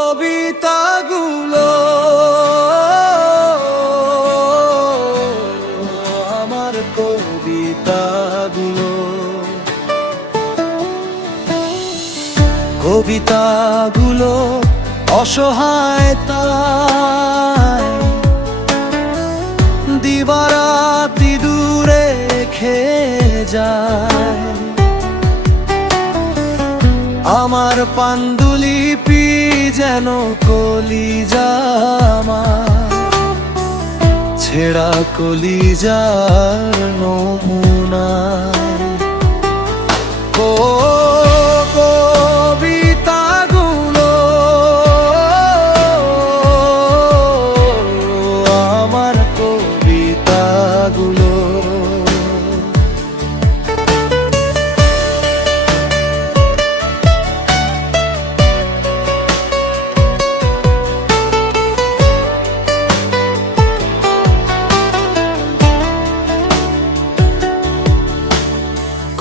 কবিতাগুলো আমার কবিতাগুলো অসহায়তায় দিবারাতি দূরে খেয়ে যায়। আমার পাণ্ডুলিপি যেন কলিজা, আমার ছেঁড়া কলিজার নমুনা। কবিতাগুলো আমার কবিতাগুলো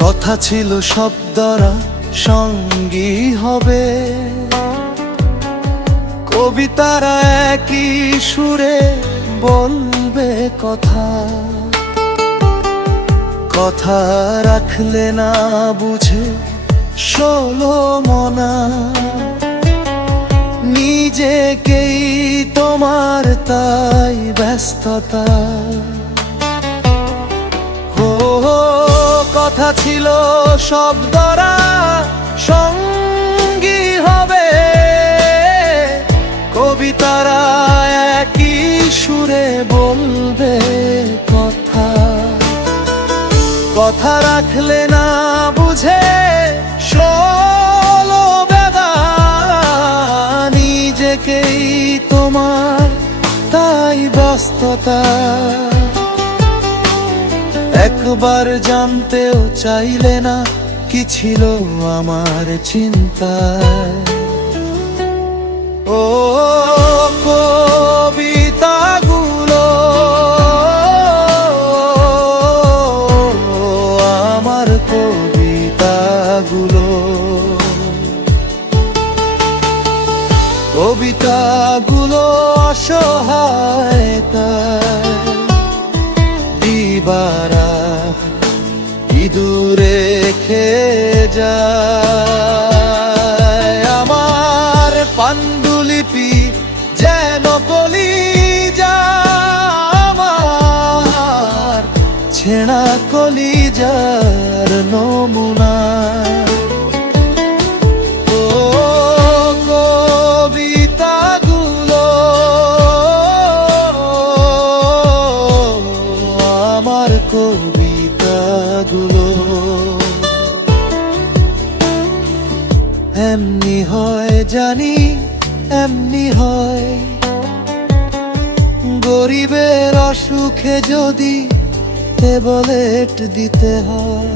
কথা ছিল শব্দরা সঙ্গী হবে, কবিতারা একই সুরে বলবে কথা। কথা রাখলে না বুঝে 16 মনা, নিজেকেই তোমার তাই ব্যস্ততা। কথা ছিল শব্দরা সঙ্গী হবে, কবিতারা একই সুরে বলবে কথা। কথা রাখলে না বুঝে 16 বেদা, নিজেকেই তোমার তাই ব্যস্ততা। একবার জানতেও চাইলে না কি ছিল আমার চিন্তায়। ও কবিতাগুলো আমার কবিতাগুলো, কবিতাগুলো অসহায়তায় দিবারা দূরে খেয়ে যায়। আমার পাণ্ডুলিপি যেন কলিজা, আমার ছেঁড়া কলিজার নমুনা। কবিতাগুলো আমার কবিতাগুলো এমনি হয় জানি, এমনি হয় গরিবের অসুখে যদি ট্যাবলেট দিতে হয়।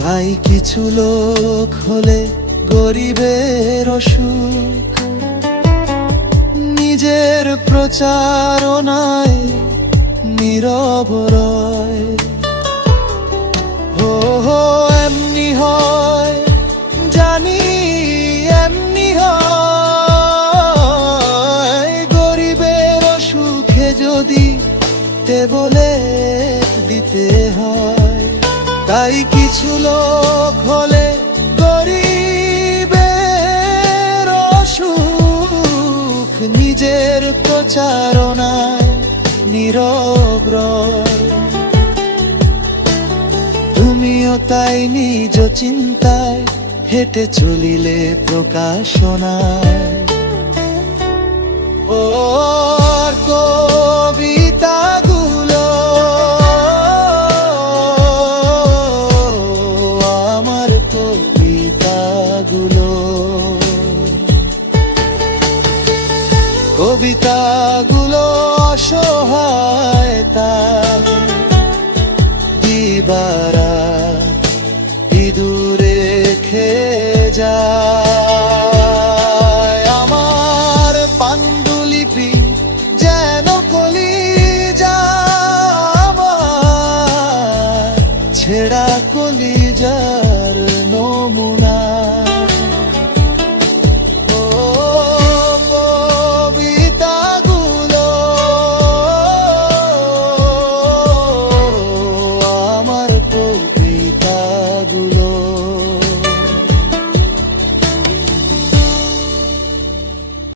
তাই কিছু লোক হলে গরিবের অসুখ নিজের প্রচারণায় নীরব রয়। হো এমনি হয় জানি, এমনি হয় গরিবের অসুখে যদি ট্যাবলেট দিতে হয়। তাই কিছু লোক হলে গরিবের অসুখ নিজের প্রচারণায় নীরব রয়। তুমিও তাই নিজ চিন্তায় হেঁটে চলিলে প্রকাশনায়। ও কবিতাগুলো আমার কবিতাগুলো, কবিতাগুলো অসহায়তা দিবারা দূরে খেয়ে যায়। আমার পাণ্ডুলিপি যেন কলিজা, আমার ছেঁড়া কলিজার নমুনা।